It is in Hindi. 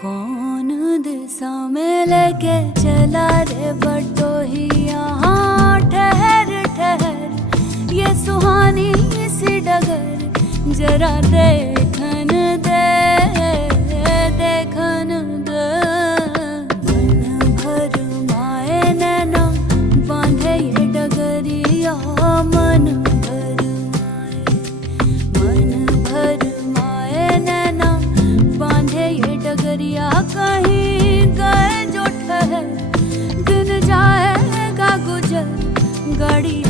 कौन दिशा में लेके चला रे बटोहिया। हाँ ठहर ठहर ये सुहानी सी डगर जरा दे